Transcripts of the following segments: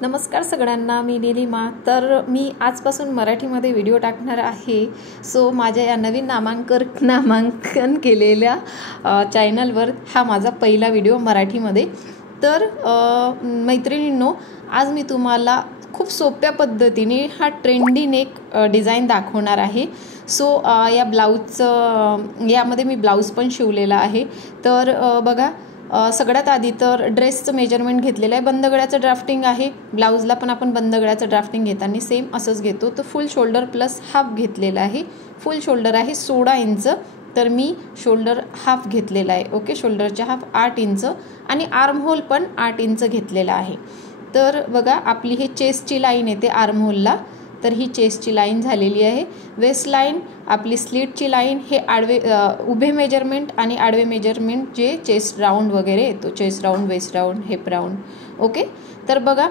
नमस्कार सगळ्यांना, मी नीलिमा। तर मी आजपासून मराठीमध्ये व्हिडिओ टाकणार आहे। सो माझ्या या नवीन नामांकन केलेल्या चॅनलवर हा माझा पहिला व्हिडिओ मराठीमध्ये। तर मैत्रिणींनो, आज मी तुम्हाला खूप सोप्या पद्धतीने हा ट्रेंडी नेक डिझाइन दाखवणार आहे। सो या ब्लाऊजचं यामध्ये मी ब्लाऊज पण शिवलेला आहे। तर बघा, सगळ्यात आधी तर ड्रेसचं मेजरमेंट घेतलेलं आहे। बंद गळ्याचं ड्राफ्टिंग आहे, ब्लाऊजला पण आपण बंद गळ्याचं ड्राफ्टिंग घेताना सेम असंच घेतो। तर फुल शोल्डर प्लस हाफ घेतलेला आहे। फुल शोल्डर आहे 16 इंच, तर मी शोल्डर हाफ घेतलेला आहे। ओके, शोल्डरच्या हाफ 8 इंच आणि आर्म होल पण 8 इंच घेतलेला आहे। तर बघा, आपली हे चेस्टची लाईन येते आर्म होलला, तर ही चेस्टची लाईन झालेली आहे। वेस्ट लाईन आपली स्लीटची लाईन, हे आडवे उभे मेजरमेंट आणि आडवे मेजरमेंट जे चेस्ट राऊंड वगैरे येतो, chest round, waist round, hip round. Okay, तर बघा,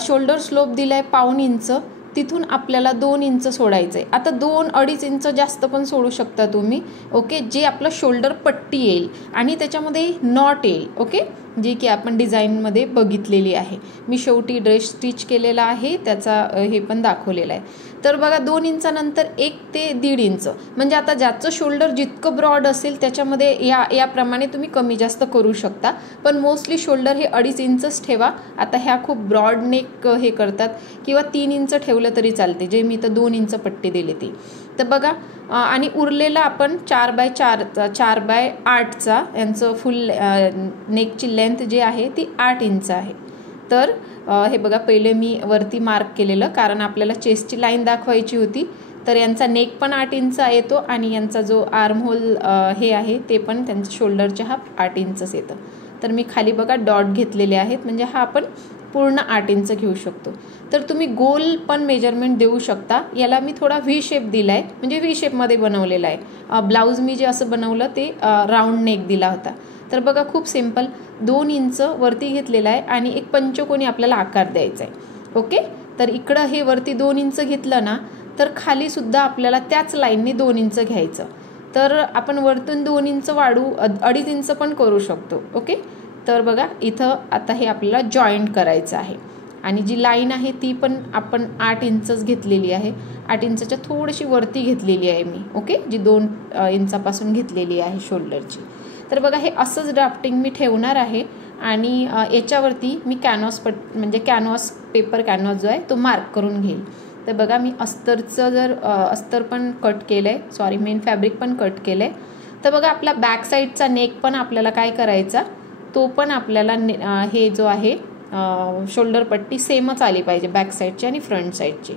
शोल्डर स्लोप दिला आहे 1.5 इंच, तिथून आपल्याला 2 इंच सोडायचं आहे। आता 2-2.5 इंच जास्त पण सोडू शकता तुम्ही। ओके, जे आपलं शोल्डर पट्टी येईल आणि त्याच्यामध्ये नॉट येईल। ओके, जी की आपण डिझाईनमध्ये बघितलेली आहे। मी शेवटी ड्रेस स्टिच केलेला आहे, त्याचा हे पण दाखवलेला आहे। तर बघा, 2 इंचानंतर 1 ते 1.5 इंच, म्हणजे आता ज्याचं शोल्डर जितकं ब्रॉड असेल त्याच्यामध्ये याप्रमाणे तुम्ही कमी जास्त करू शकता, पण मोस्टली शोल्डर हे 2.5 इंचच ठेवा। आता ह्या खूप ब्रॉड नेक हे करतात, किंवा 3 इंच ठेवलं तरी चालते, जे मी तर 2 इंच पट्टी दिली ती। तर बघा, आणि उरलेला आपण 4x8चा यांचं फुल नेकची लेंथ जी आहे ती 8 इंच आहे। तर हे बघा, पहिले मी वरती मार्क केलेलं, कारण आपल्याला चेस्टची लाईन दाखवायची होती। तर यांचा नेक पण 8 इंच येतो आणि यांचा जो आर्म होल हे आहे ते पण त्यांचं शोल्डरच्या हाफ 8 इंचच येतं। तर मी खाली बघा डॉट घेतलेले आहेत, म्हणजे हा आपण पूर्ण 8 इंच घेऊ शकतो। तर तुम्ही गोल पण मेजरमेंट देऊ शकता। याला मी थोडा व्ही शेप दिला आहे, म्हणजे व्ही शेपमध्ये बनवलेला आहे। ब्लाऊज मी जे असं बनवलं ते राऊंड नेक दिला होता। तर बघा, खूप सिम्पल 2 इंच वरती घेतलेला आहे आणि एक पंचकोनी आपल्याला आकार द्यायचा आहे। ओके, तर इकडं हे वरती 2 इंच घेतलं ना, तर खाली सुद्धा आपल्याला त्याच लाईनने 2 इंच घ्यायचं। तर आपण वरतून 2 इंच वाढू, 2.5 इंच पण करू शकतो। ओके, तर बघा, इथं आता हे आपल्याला जॉईंट करायचं आहे आणि जी लाईन आहे ती पण आपण 8 इंचच घेतलेली आहे। 8 इंचच्या थोडीशी वरती घेतलेली आहे मी। ओके, जी 2 इंचापासून घेतलेली आहे शोल्डरची। तर बघा, हे असंच ड्राफ्टिंग मी ठेवणार आहे आणि याच्यावरती मी कॅनव्हास पेपर जो आहे तो मार्क करून घेईल। तर बघा, मी अस्तर पण कट केलं आहे, सॉरी, मेन फॅब्रिक पण कट केलं आहे। तर बघा, आपला बॅक साईडचा नेक पण आपल्याला काय करायचा, तो पण आपल्याला हे जो आहे शोल्डर पट्टी सेमच आली पाहिजे, बॅक साईडची आणि फ्रंट साईडची।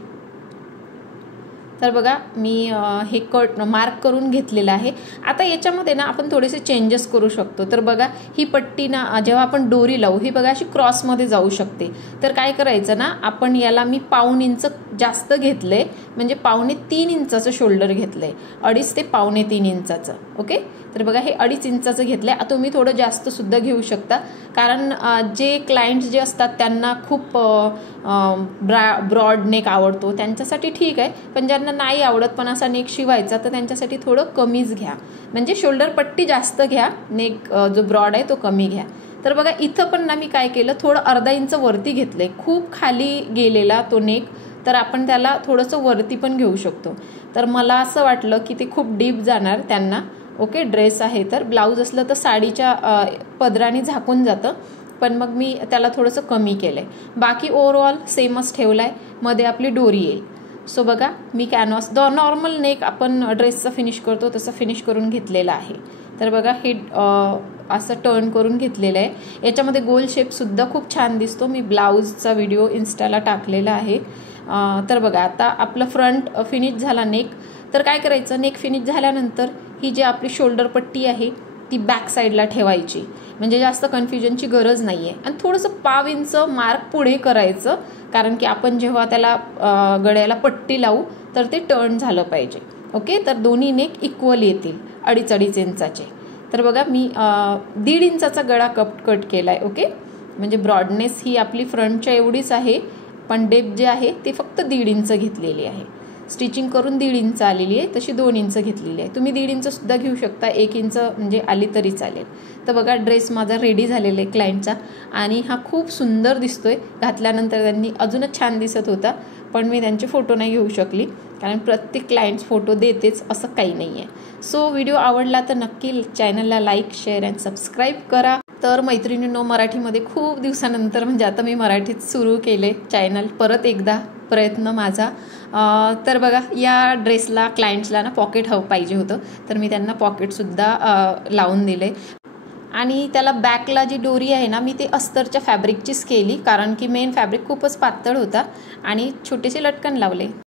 तर बघा, मी हे मार्क करून घेतलेलं आहे। आता याच्यामध्ये ना आपण थोडेसे चेंजेस करू शकतो। तर बघा, ही पट्टी ना जेव्हा आपण दोरी लावू, ही बघा अशी क्रॉसमध्ये जाऊ शकते। तर काय करायचं ना, आपण याला मी 1.5 इंच जास्त घेतलंय, म्हणजे 2.25 इंचाचं शोल्डर घेतलंय, 2.5 ते 2.25 इंचाचं। ओके, तर बघा, हे 2.5 इंचाचं घेतलंय। तुम्ही थोडं जास्त सुद्धा घेऊ शकता, कारण जे क्लायंट्स जे असतात त्यांना खूप ब्रॉड नेक आवडतो, त्यांच्यासाठी ठीक आहे। पण ज्यांना नाही आवडत पण असा नेक शिवायचा, तर त्यांच्यासाठी थोडं कमीच घ्या, म्हणजे शोल्डर पट्टी जास्त घ्या, नेक जो ब्रॉड आहे तो कमी घ्या। तर बघा, इथं पण ना मी काय केलं, थोडं 1/2 इंच वरती घेतलंय, खूप खाली गेलेला तो नेक, तर आपण त्याला थोडंसं वरती पण घेऊ शकतो। तर मला असं वाटलं की ते खूप डीप जाणार त्यांना। ओके, ड्रेस आहे, तर ब्लाऊज असलं तर साडीच्या पदराने झाकून जातं, पण मग मी त्याला थोडंसं कमी केलंय। बाकी ओव्हरऑल सेमच ठेवलाय, मध्ये आपली दोरी येईल। सो बघा, मी कॅनव्हास नॉर्मल नेक आपण ड्रेसचं फिनिश करतो तसं फिनिश करून घेतलेलं आहे। तर बघा, हे असं टर्न करून घेतलेलं आहे। याच्यामध्ये गोल शेपसुद्धा खूप छान दिसतो, मी ब्लाऊजचा व्हिडिओ इन्स्टाला टाकलेला आहे। तर बघा, आता आपलं फ्रंट फिनिश झाला नेक। तर काय करायचं, नेक फिनिश झाल्यानंतर ही जी आपली शोल्डर पट्टी आहे ती बॅक साईडला ठेवायची, म्हणजे जास्त कन्फ्युजनची गरज नाही आहे। आणि थोडंसं 1/2 इंच मार्क पुढे करायचं, कारण की आपण जेव्हा त्याला गळ्याला पट्टी लावू तर ते टर्न झालं पाहिजे। ओके, तर दोन्ही नेक इक्वल येतील, 2.5 इंचाचे। तर बघा, मी 1.5 इंचाचा गळा कट केला आहे। ओके, म्हणजे ब्रॉडनेस ही आपली फ्रंटच्या एवढीच आहे, पण डेप्थ जे आहे ते फक्त 1.5 इंच घेतलेली आहे। स्टिचिंग करून 1.5 इंच आलेली आहे, तशी 2 इंच घेतलेली आहे. तुम्ही 1.5 इंचसुद्धा घेऊ शकता, 1 इंच म्हणजे आली तरी चालेल. तर बघा ड्रेस माझा रेडी झालेला आहे क्लायंटचा आणि हा खूप सुंदर दिसतोय. घातल्यानंतर त्यांनी अजूनच छान दिसत होता, पण मी त्यांचे फोटो नाही घेऊ शकली कारण प्रत्येक क्लायंट्स फोटो देतेच असं काही नाही आहे. सो व्हिडिओ आवडला तर नक्की चॅनलला लाईक, शेअर अँड सबस्क्राईब करा. तर मैत्रिणींनो, मराठीमध्ये खूप दिवसानंतर म्हणजे आता मी मराठीत सुरू केले चॅनल, परत एकदा प्रयत्न माझा. तर बघा या ड्रेसला क्लायंट्सला ना पॉकेट पाहिजे होतं, तर मी त्यांना पॉकेटसुद्धा लावून दिले. आणि त्याला बॅकला जी डोरी आहे ना, मी ते अस्तरच्या फॅब्रिकचीच केली कारण की मेन फॅब्रिक खूपच पातळ होता आणि छोटेसे लटकन लावले.